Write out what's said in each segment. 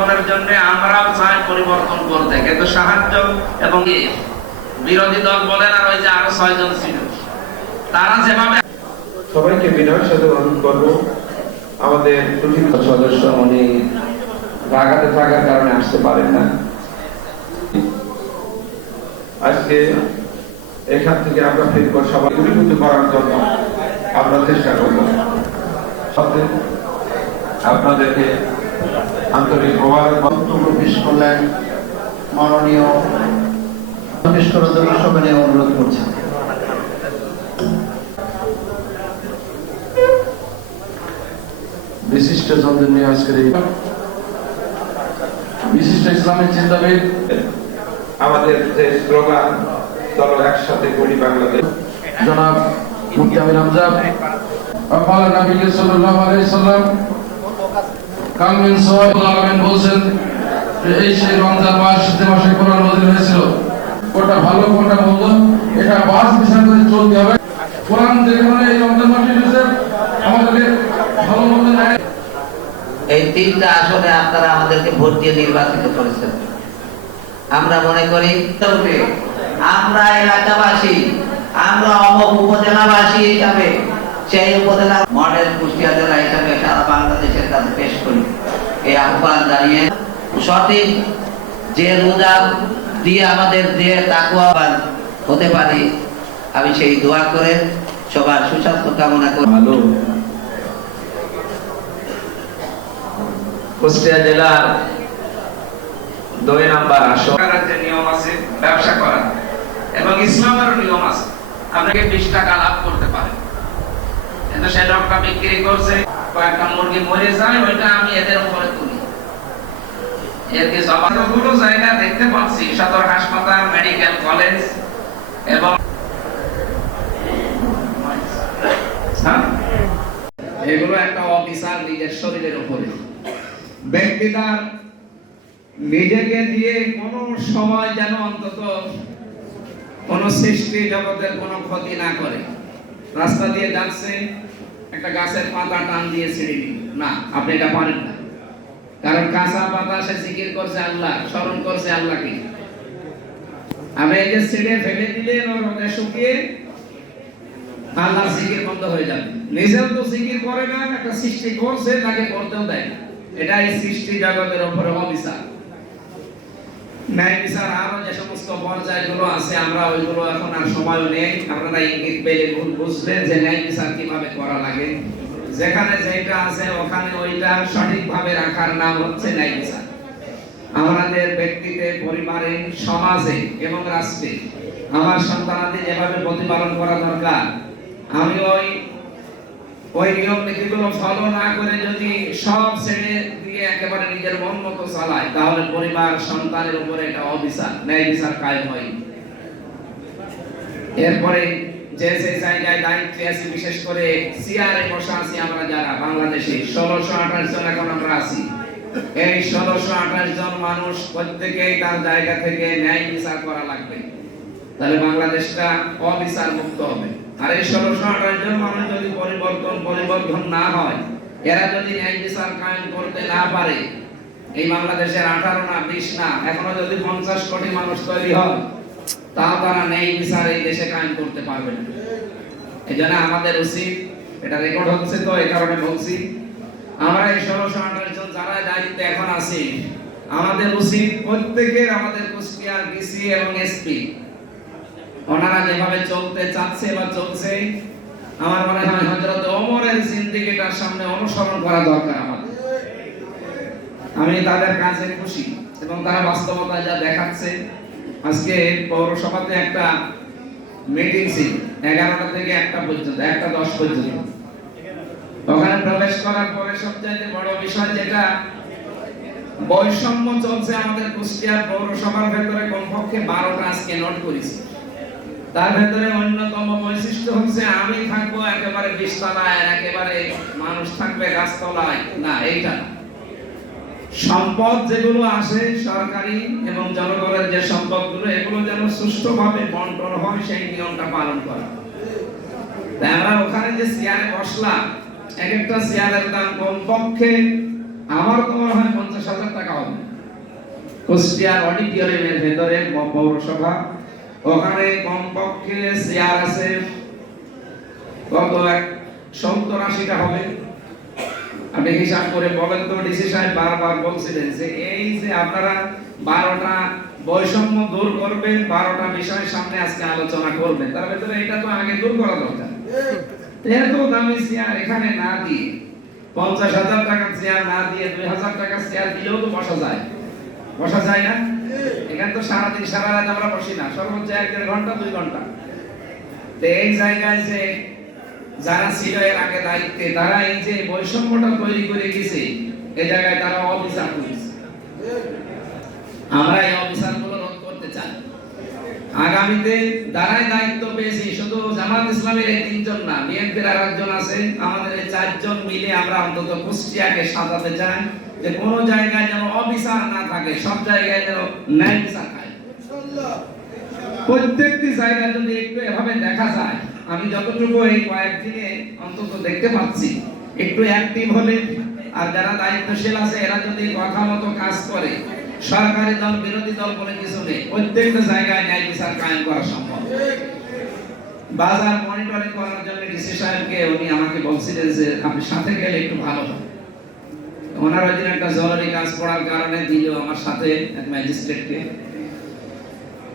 পরিবর্তনের জন্য আমরাও চাই পরিবর্তন করতে, কিন্তু সাহায্য এবং বিরোধী দল বলেন আর ওই যে আরো 6 জন ছিল তারা যেভাবে সবাইকে বিনয়ের সাথে অনুরোধ করব আমাদের দুটি সদস্য উনি ঢাকাতে থাকার কারণে আসতে পারেন না। আজকে এখান থেকে আমরা ফিরব সবাই দূরীভূত করার জন্য আমরা চেষ্টা করব। আপনাদেরকে আন্তরিক বক্তব্য পেশ করলেন মাননীয় সভাপতি অনুরোধ করছেন। বিশিষ্ট জনদের নিয়ে আজকের এই বিশিষ্ট ইসলামিক চিন্তাবিদ আমাদের যে স্লোগান চলো একসাথে করি বাংলাদেশ, জনাব মুফতি আমির হামজা আল্লাহ নবী সাল্লাল্লাহু আলাইহি সাল্লাম কামিন সাল্লাল্লাহু আলাইহি বলেন যে এই সেই রমজান মাস যে মাসে কোরআন নাযিল হয়েছিল, কোনটা ভালো কোনটা মন্দ এটা বাস বিচার করে চলতে হবে। কোরআন যেখানে এই রমজান মাসে এসেছে আমাদের ভালো মন্দ নাই। এই 3টা আসনে আপনারা আমাদেরকে ভোট দিয়ে নির্বাচিত করেছেন। আমরা মনে করি আমরা এলাকাবাসী, আমরা অমুক উপজেলাবাসী হিসাবে সেই উপজেলা মডেল কুষ্টিয়া জেলা হিসাবে সারা বাংলাদেশের কাছে পেশ করি। এই আহ্বান জানিয়ে সঠিক যে রোজা দিয়ে আমাদের যে তাকওয়াবান হতে পারি, আমি সেই দোয়া করে সবার সুস্বাস্থ্য কামনা করি। ভালো কুষ্টিয়া জেলার 2 নম্বর আসন যে নিয়ম আছে ব্যবসা করা এবং ইসলামের নিয়ম আছে, আপনাকে 20 টাকা লাভ করতে পারেন, কিন্তু সে লোকটা বিক্রি করছে কয়েকটা মুরগি মরে যায়, ওইটা আমি এদের উপরে তুলি। এর কি সবগুলো জায়গা দেখতে পাচ্ছি, সদর হাসপাতাল, মেডিকেল কলেজ এবং এগুলো একটা অফিসার নিজের শরীরের উপরে ব্যক্তি তার নিজেকে দিয়ে কোন সময় যেন অন্তত কোন সৃষ্টি জগতের কোন ক্ষতি না করে। রাস্তা দিয়ে যাচ্ছে, একটা গাছের পাতা টান দিয়ে ছিঁড়ে দিন না, আপনি এটা পারেন না, কারণ কাঁচা পাতা সে জিকির করছে আল্লাহ, স্মরণ করছে আল্লাহকে। আমি এই যে ছিঁড়ে ফেলে দিলে রোদে শুকিয়ে আল্লাহ জিকির বন্ধ হয়ে যাবে। নিজেও তো জিকির করে না, একটা সৃষ্টি করছে তাকে করতেও দেয় না। এটা এই সৃষ্টি জগতের উপরে অবিচার। ন্যায় বিচার আরো যে সমস্ত পর্যায়গুলো আছে, আমরা ওইগুলো এখন আর সময় নেই। আপনারা ইঙ্গিত পেলে বুঝলেন যে ন্যায় বিচার কিভাবে করা লাগে। যেখানে যেটা আছে ওখানে ওইটা সঠিকভাবে রাখার নাম হচ্ছে ন্যায় বিচার। আমাদের ব্যক্তিতে, পরিবারে, সমাজে এবং রাষ্ট্রে আমার সন্তানাদের যেভাবে প্রতিপালন করা দরকার, আমি ওই নিয়ম নীতিগুলো ফলো না করে যদি সব ছেড়ে দিয়ে একেবারে নিজের মন মতো চালায়, তাহলে পরিবার সন্তানের উপরে এটা অবিচার, ন্যায় বিচার কায়েম হয়। এরপরে যে জায়গায় দায়িত্বে আছি, বিশেষ করে সিআরএ বসা আছি আমরা যারা বাংলাদেশে 1628 জন এখন আমরা আছি। এই 1628 জন মানুষ প্রত্যেকেই তার জায়গা থেকে ন্যায় বিচার করা লাগবে, তাহলে বাংলাদেশটা অবিচার মুক্ত হবে। আর এই 1628 জন মানুষ যদি পরিবর্তন না হয়, এরা যদি ন্যায় বিচার কায়েম করতে না পারে, এই বাংলাদেশের 18 না 20 না এখনো যদি 50 কোটি মানুষ তৈরি হয়, তাও তারা ন্যায় বিচার এই দেশে কায়েম করতে পারবে না। এজন্য আমাদের উচিত, এটা রেকর্ড হচ্ছে তো এই কারণে বলছি, আমরা এই 1628 জন যারা দায়িত্বে এখন আছি, আমাদের উচিত প্রত্যেকের আমাদের কুষ্টিয়ার ডিসি এবং এসপি ওনারা যেভাবে চলতে চাচ্ছে বা চলছে, আমার মনে হয় হযরত ওমরের জিন্দেগিটার সামনে অনুসরণ করা দরকার আমাদের। আমি তাদের কাজে খুশি এবং তারা বাস্তবতা যা দেখাচ্ছে। আজকে পৌরসভাতে একটা মিটিং ছিল 11টা থেকে 1টা পর্যন্ত, 1টা 10 পর্যন্ত। ওখানে প্রবেশ করার পরে সবচেয়ে বড় বিষয় যেটা বৈষম্য চলছে আমাদের কুষ্টিয়া পৌরসভার ভেতরে, কমপক্ষে 12টা আজকে নোট করেছি। তার ভেতরে অন্যতম বৈশিষ্ট্য হচ্ছে আমি থাকবো একেবারে 20 তলায়, আর একেবারে মানুষ থাকবে গাছতলায় না। এইটা সম্পদ যেগুলো আসে সরকারি এবং জনগণের যে সম্পদগুলো, এগুলো যেন সুষ্ঠুভাবে বন্টন হয়, সেই নিয়মটা পালন করা। তাই আমরা ওখানে যে চেয়ারে বসলাম, এক একটা চেয়ারের দাম কমপক্ষে আমার তো মনে হয় 50 50,000 টাকা হবে। কুষ্টিয়ার অডিটোরিয়ামের ভেতরে পৌরসভা, ওখানে কমপক্ষে চেয়ার আছে কত 70-80টা হবে। আপনি হিসাব করে বলেন তো। ডিসি সাহেব বারবার বলছিলেন যে এই যে আপনারা 12টা বৈষম্য দূর করবেন, 12টা বিষয়ের সামনে আজকে আলোচনা করবেন, তার ভেতরে এটা তো আগে দূর করা দরকার। এত দামি চেয়ার এখানে না দিয়ে, 50,000 টাকার চেয়ার না দিয়ে 2,000 টাকার চেয়ার দিলেও তো বসা যায় না? এখানে তো সারাদিন সারা রাত আমরা বসি না, সর্বোচ্চ 1-1.5 ঘন্টা 2 ঘন্টা। তো এই জায়গায় যে যারা ছিল এর আগে দায়িত্বে, তারা এই যে বৈষম্যটা তৈরি করে গেছে, এই জায়গায় তারা অবিচার করেছে। আমরা এই অবিচারগুলো রোধ করতে চাই। আগামীতে যারাই দায়িত্ব পেয়েছি, শুধু জামাত ইসলামের এই 3 জন না, বিএনপির আর একজন আছে, আমাদের এই 4 জন মিলে আমরা অন্তত কুষ্টিয়াকে সাজাতে চাই যে কোনো জায়গায় যেন অবিচার না থাকে, সব জায়গায় যেন ন্যায় বিচার হয়। প্রত্যেকটি জায়গায় যদি একটু এভাবে দেখা যায়, আমি যতটুকু এই কয়েকদিনে অন্তত দেখতে পাচ্ছি, একটু অ্যাক্টিভ হলে আর যারা দায়িত্বশীল আছে এরা যদি কথা মতো কাজ করে, সরকারি দল বিরোধী দল বলে কিছু নেই, প্রত্যেকটা জায়গায় ন্যায় বিচার কায়েম করা সম্ভব। বাজার মনিটরিং করার জন্য ডিসি সাহেবকে উনি আমাকে বলছিলেন যে আপনি সাথে গেলে একটু ভালো হয়। ওনার ওই দিন একটা জরুরি কাজ পড়ার কারণে দিল আমার সাথে এক ম্যাজিস্ট্রেটকে।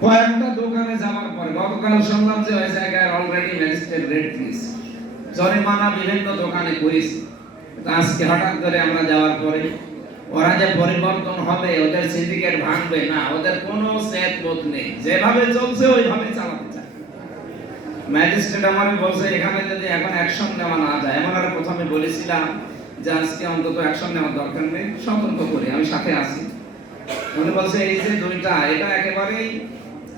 কয়েকটা দোকানে যাওয়ার পর গতকাল শুনলাম যে ওই জায়গায় অলরেডি ম্যাজিস্ট্রেট রেড দিয়েছে, জরিমানা বিভিন্ন দোকানে করেছে। আজকে হঠাৎ করে আমরা যাওয়ার পরে ওরা যে পরিবর্তন হবে, ওদের সিন্ডিকেট ভাঙবে না, ওদের কোনো বোধ নেই, যেভাবে চলছে ওইভাবে চালাতে চায়। ম্যাজিস্ট্রেট আমাকে বলছে এখানে যদি এখন অ্যাকশন নেওয়া না যায়, এমন আর প্রথমে বলেছিলাম যে আজকে অন্তত অ্যাকশন নেওয়ার দরকার নেই, সতর্ক করে আমি সাথে আছি। উনি বলছে এই যে 2টা, এটা একেবারেই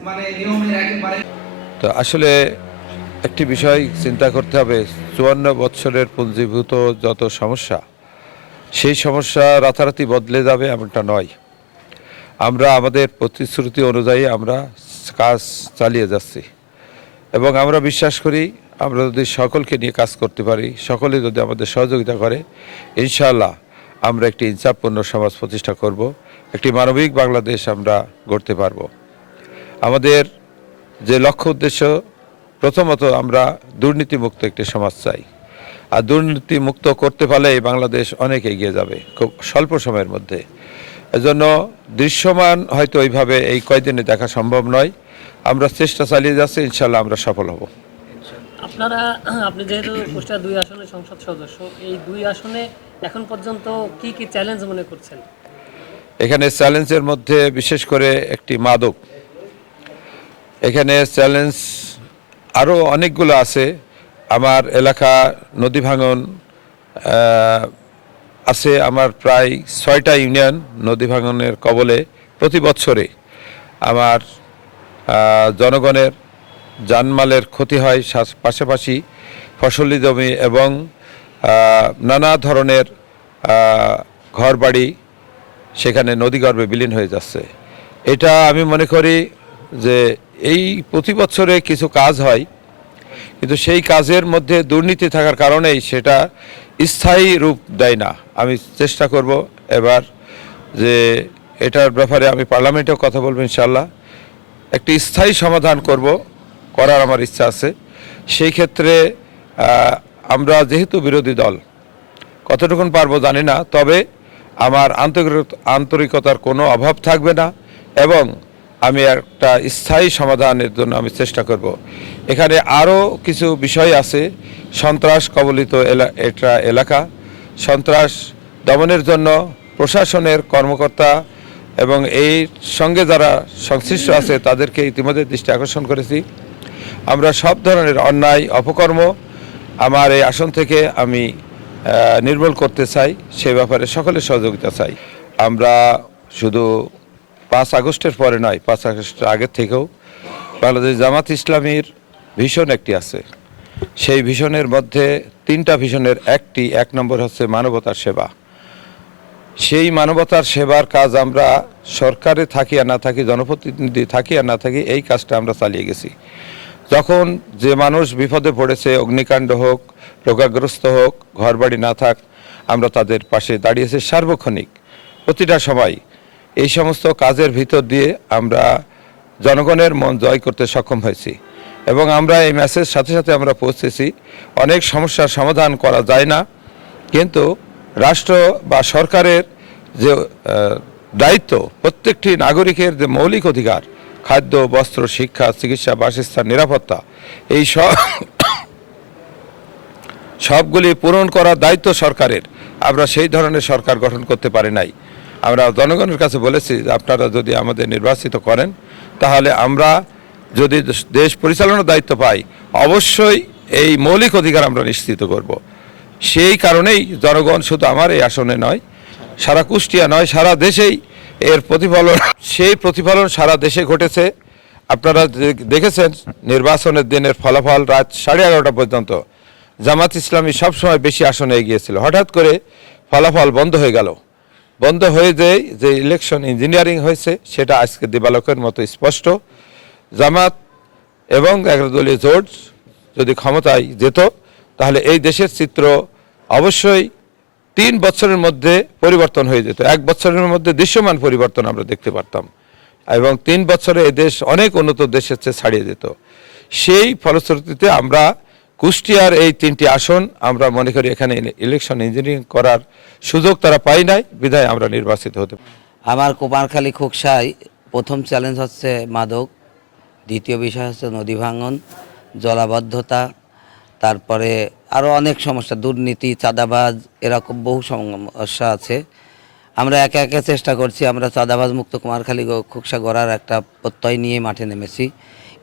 মানে নিয়মের একেবারে। তো আসলে একটি বিষয় চিন্তা করতে হবে, 54 বছরের পুঞ্জীভূত যত সমস্যা, সেই সমস্যা রাতারাতি বদলে যাবে এমনটা নয়। আমরা আমাদের প্রতিশ্রুতি অনুযায়ী আমরা কাজ চালিয়ে যাচ্ছি এবং আমরা বিশ্বাস করি আমরা যদি সকলকে নিয়ে কাজ করতে পারি, সকলে যদি আমাদের সহযোগিতা করে, ইনশাআল্লাহ আমরা একটি ইনসাফপূর্ণ সমাজ প্রতিষ্ঠা করব, একটি মানবিক বাংলাদেশ আমরা গড়তে পারব। আমাদের যে লক্ষ্য উদ্দেশ্য, প্রথমত আমরা দুর্নীতিমুক্ত একটি সমাজ চাই, আর দুর্নীতিমুক্ত করতে পারলে বাংলাদেশ অনেক এগিয়ে যাবে খুব স্বল্প সময়ের মধ্যে। এজন্য দৃশ্যমান হয়তো ওইভাবে এই কয়দিনে দেখা সম্ভব নয়, আমরা চেষ্টা চালিয়ে যাচ্ছি, ইনশাআল্লাহ আমরা সফল হব। আপনি যেহেতু কুষ্টিয়া 2 আসনের সংসদ সদস্য, এই 2 আসনে এখন পর্যন্ত কি কি চ্যালেঞ্জ মনে করছেন? এখানে চ্যালেঞ্জের মধ্যে বিশেষ করে একটি মাদক, এখানে চ্যালেঞ্জ আরও অনেকগুলো আছে। আমার এলাকা নদী ভাঙন আছে, আমার প্রায় 6টা ইউনিয়ন নদী ভাঙনের কবলে। প্রতি বছরে আমার জনগণের জানমালের ক্ষতি হয়, পাশাপাশি ফসলি জমি এবং নানা ধরনের ঘরবাড়ি সেখানে নদীগর্ভে বিলীন হয়ে যাচ্ছে। এটা আমি মনে করি যে এই প্রতি বছরে কিছু কাজ হয়, কিন্তু সেই কাজের মধ্যে দুর্নীতি থাকার কারণেই সেটা স্থায়ী রূপ দেয় না। আমি চেষ্টা করব এবার যে এটার ব্যাপারে আমি পার্লামেন্টেও কথা বলবো, ইনশাআল্লাহ একটি স্থায়ী সমাধান করার আমার ইচ্ছা আছে। সেই ক্ষেত্রে আমরা যেহেতু বিরোধী দল, কতটুকু পারবো জানি না, তবে আমার আন্তরিকতার কোনো অভাব থাকবে না এবং আমি একটা স্থায়ী সমাধানের জন্য আমি চেষ্টা করব। এখানে আরও কিছু বিষয় আছে, সন্ত্রাস কবলিত এটা এলাকা, সন্ত্রাস দমনের জন্য প্রশাসনের কর্মকর্তা এবং এই সঙ্গে যারা সংশ্লিষ্ট আছে তাদেরকে ইতিমধ্যে দৃষ্টি আকর্ষণ করেছি। আমরা সব ধরনের অন্যায় অপকর্ম আমার এই আসন থেকে আমি নির্মূল করতে চাই, সে ব্যাপারে সকলের সহযোগিতা চাই। আমরা শুধু 5 আগস্টের পরে নয়, 5 আগস্টের আগের থেকেও বাংলাদেশ জামাত ইসলামীর ভিশন একটি আছে। সেই ভিশনের মধ্যে 3টা ভিশনের এক নম্বর হচ্ছে মানবতার সেবা। সেই মানবতার সেবার কাজ আমরা সরকারে থাকি আর না থাকি, জনপ্রতিনিধি থাকি আর না থাকি, এই কাজটা আমরা চালিয়ে গেছি। যখন যে মানুষ বিপদে পড়েছে, অগ্নিকাণ্ড হোক, রোগাগ্রস্ত হোক, ঘরবাড়ি না থাক, আমরা তাদের পাশে দাঁড়িয়েছি সার্বক্ষণিক। প্রতিটা সময় এই সমস্ত কাজের ভিতর দিয়ে আমরা জনগণের মন জয় করতে সক্ষম হয়েছি এবং আমরা এই মেসেজ সাথে সাথে আমরা পৌঁছেছি। অনেক সমস্যার সমাধান করা যায় না, কিন্তু রাষ্ট্র বা সরকারের যে দায়িত্ব, প্রত্যেকটি নাগরিকের যে মৌলিক অধিকার, খাদ্য, বস্ত্র, শিক্ষা, চিকিৎসা, বাসস্থান, নিরাপত্তা, এই সবগুলি পূরণ করার দায়িত্ব সরকারের। আমরা সেই ধরনের সরকার গঠন করতে পারি নাই। আমরা জনগণের কাছে বলেছি যে আপনারা যদি আমাদের নির্বাচিত করেন, তাহলে আমরা যদি দেশ পরিচালনার দায়িত্ব পাই, অবশ্যই এই মৌলিক অধিকার আমরা নিশ্চিত করব। সেই কারণেই জনগণ শুধু আমার এই আসনে নয়, সারা কুষ্টিয়া নয়, সারা দেশেই এর প্রতিফলন, সেই প্রতিফলন সারা দেশে ঘটেছে। আপনারা দেখেছেন নির্বাচনের দিনের ফলাফল রাত 11:30 পর্যন্ত জামাত ইসলামী সবসময় বেশি আসনে এগিয়েছিল। হঠাৎ করে ফলাফল বন্ধ হয়ে গেল। বন্ধ হয়ে যে ইলেকশন ইঞ্জিনিয়ারিং হয়েছে সেটা আজকে দিবালোকের মতো স্পষ্ট। জামাত এবং একদলীয় জোট যদি ক্ষমতায় যেত, তাহলে এই দেশের চিত্র অবশ্যই 3 বছরের মধ্যে পরিবর্তন হয়ে যেত। 1 বছরের মধ্যে দৃশ্যমান পরিবর্তন আমরা দেখতে পারতাম এবং 3 বছরে এই দেশ অনেক উন্নত দেশের চেয়ে ছাড়িয়ে যেত। সেই ফলশ্রুতিতে আমরা কুষ্টিয়ার এই 3টি আসন আমরা মনে করি এখানে ইলেকশন ইঞ্জিনিয়ারিং করার সুযোগ তারা পাই নাই, বিধায় আমরা নির্বাচিত হতে। আমার কুমারখালী খোকসায় প্রথম চ্যালেঞ্জ হচ্ছে মাদক, দ্বিতীয় বিষয় হচ্ছে নদী ভাঙন, জলাবদ্ধতা, তারপরে আরও অনেক সমস্যা, দুর্নীতি, চাঁদাবাজ, এরকম বহু সমস্যা আছে। আমরা একে একে চেষ্টা করছি। আমরা চাঁদাবাজ মুক্ত কুমারখালী খোকসা গড়ার একটা প্রত্যয় নিয়ে মাঠে নেমেছি।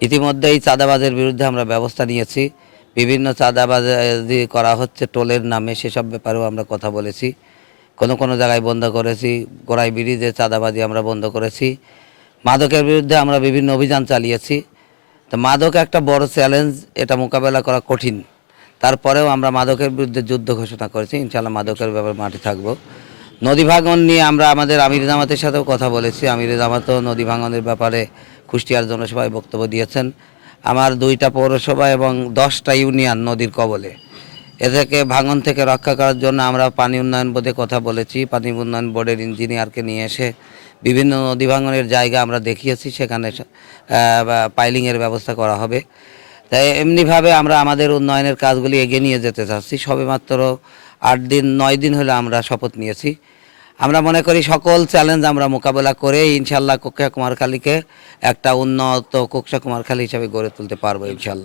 ইতিমধ্যে এই চাঁদাবাজের বিরুদ্ধে আমরা ব্যবস্থা নিয়েছি। বিভিন্ন চাঁদাবাজি করা হচ্ছে টোলের নামে, সেসব ব্যাপারেও আমরা কথা বলেছি। কোনো জায়গায় বন্ধ করেছি। গোড়াই ব্রিজে চাঁদাবাজি আমরা বন্ধ করেছি। মাদকের বিরুদ্ধে আমরা বিভিন্ন অভিযান চালিয়েছি। তো মাদক একটা বড় চ্যালেঞ্জ, এটা মোকাবেলা করা কঠিন। তারপরেও আমরা মাদকের বিরুদ্ধে যুদ্ধ ঘোষণা করেছি। ইনশাআল্লাহ মাদকের ব্যাপারে মাঠে থাকবো। নদী ভাঙন নিয়ে আমরা আমাদের আমির জামাতের সাথেও কথা বলেছি। আমির জামাতও নদী ভাঙনের ব্যাপারে কুষ্টিয়ার জনসভায় বক্তব্য দিয়েছেন। আমার 2টা পৌরসভা এবং 10টা ইউনিয়ন নদীর কবলে। এ থেকে ভাঙন থেকে রক্ষা করার জন্য আমরা পানি উন্নয়ন বোর্ডে কথা বলেছি। পানি উন্নয়ন বোর্ডের ইঞ্জিনিয়ারকে নিয়ে এসে বিভিন্ন নদী ভাঙনের জায়গা আমরা দেখিয়েছি, সেখানে পাইলিংয়ের ব্যবস্থা করা হবে। তাই এমনিভাবে আমরা আমাদের উন্নয়নের কাজগুলি এগিয়ে নিয়ে যেতে চাচ্ছি। সবেমাত্র 9 দিন হলে আমরা শপথ নিয়েছি। আমরা মনে করি সকল চ্যালেঞ্জ আমরা মোকাবেলা করে ইনশাআল্লাহ খোকসা কুমারখালীকে একটা উন্নত খোকসা কুমারখালী হিসাবে গড়ে তুলতে পারবো ইনশাআল্লাহ।